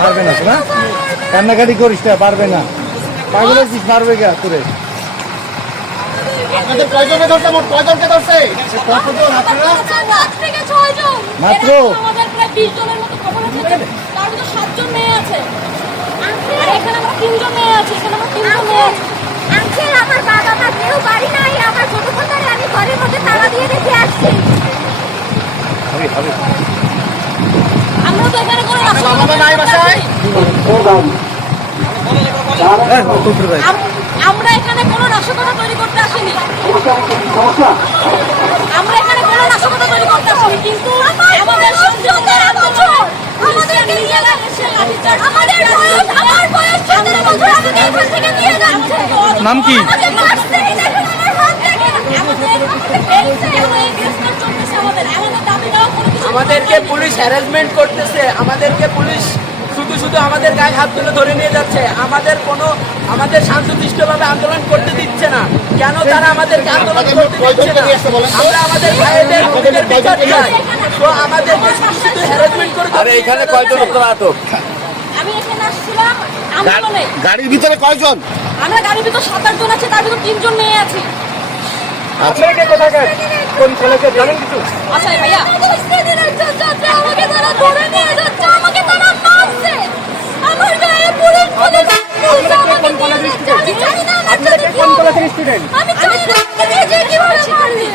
পারবে না শোনা, কান্নাকাটি করিস না, পারবে না। পাগল হচ্ছিস, পারবে গা তোরে। আপনাদের কয়জনকে ধরছে? মোট কয়জনকে ধরছে? কতজন আপনারা? মাত্র আমাদের প্রায় 20 জনের মতো খবর আছে, তার ভিতর 7 জন মেয়ে আছে। আর এখানে আমরা 3 জন মেয়ে আছি, এখানে আমরা 3 জন মেয়ে আছি। আঙ্কেল, আমার বাবা মা কেউ বাড়ি নাই, আমার ছোট বোনটারে আমি ঘরের মধ্যে তালা দিয়ে রেখে আসছি। আমরা তো এখানে কোনো বাবা মা নাই বাসায়? আমরা এখানে কোনো নাশকতা তৈরি করতে আসিনি। আমরা এখানে কোনো নাশকতা তৈরি করতে আসিনি, কিন্তু আমাদের সন্তানদের আন্দোলন আমাদেরকে নিয়ে যাচ্ছে, আমাদের বয়স, আমার বয়স 17 বছর, আমাকে এখান থেকে নিয়ে যাচ্ছে। নাম কি? আমাদের মারছেই, দেখুন আমার হাত দেখেন। আমাদের বেলছে, আমাদের গ্রেফতার চলতেছে, আমাদের দাবি দেওয়া কোনো কিছু। আমাদেরকে পুলিশ হ্যারাসমেন্ট করতেছে, আমাদেরকে পুলিশ শুধু শুধু আমাদের গায়ে হাত তুলে ধরে নিয়ে যাচ্ছে, আমাদের শান্তশিষ্টভাবে আন্দোলন করতে দিচ্ছে না। কেন তারা আমাদেরকে আন্দোলন করতে দিচ্ছে না? আমরা আমাদের ভাইদের খুনিদের বিচার চাই, তো আমাদেরকে শুধু শুধু হ্যারাসমেন্ট করে। আরে এখানে কয়জন আপনারা আটক? আমি এখানে আসছিলাম আন্দোলনে। গাড়ির ভিতরে কয়জন? আমরা গাড়ির ভিতর 7-8 জন আছে, তার ভিতর 3 জন মেয়ে আছি। আপনাকে কোথাকার কোন কলেজে জানেন কিছু? আচ্ছা ভাইয়া, আমাকে তারা ধরে নিয়ে যাচ্ছে, আমাকে তারা মারছে, আমার গায়ে পুলিশ পুলিশ আমাকে নিয়ে যাচ্ছে। আমি জানি না আমার আপনারা সাথে কি কোন হবে। কলেজের স্টুডেন্ট? আমি জানি না আমাকে নিয়ে যে কিভাবে মারবে।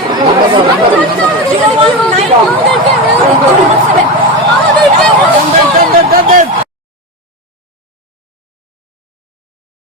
আমি জানি না আমাকে নিয়ে যে কিভাবে মারবে। আমাদেরকে দেন, দেন, দেন, দেন, দেন।